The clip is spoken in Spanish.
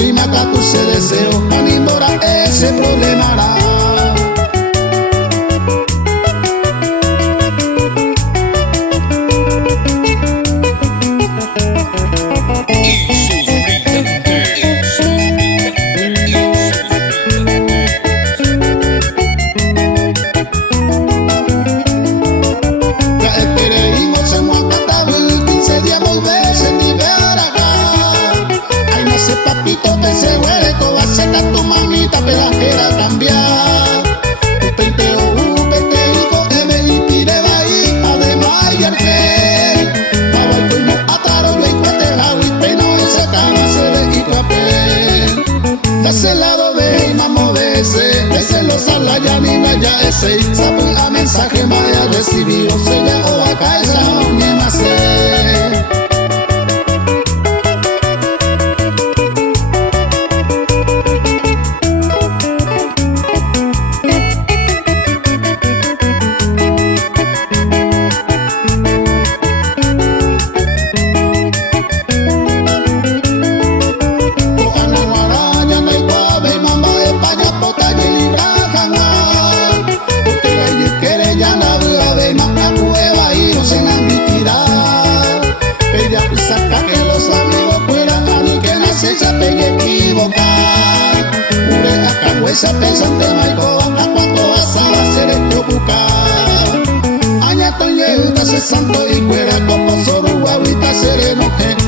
clima que tu se deseo, animora ese problema hará. Papito que se hueco va a secar tu mamita pelajera a cambiar. Upeteico me pide bahí además y arque. Babay no ataro yo y cuatela y peno esa cama se ve y papel. De ese lado ve y mamo ese los ala ya ni la ya ese. Sabe a mensaje vaya recibido se ya o acá esa ni más se. Saca que los amigos fueran a mí que nace se pegue equivocar. Ure acá huesa pensante maico a cuando asaba ser equivocar. Añato y se santo y cuera como solo guaguita sereno.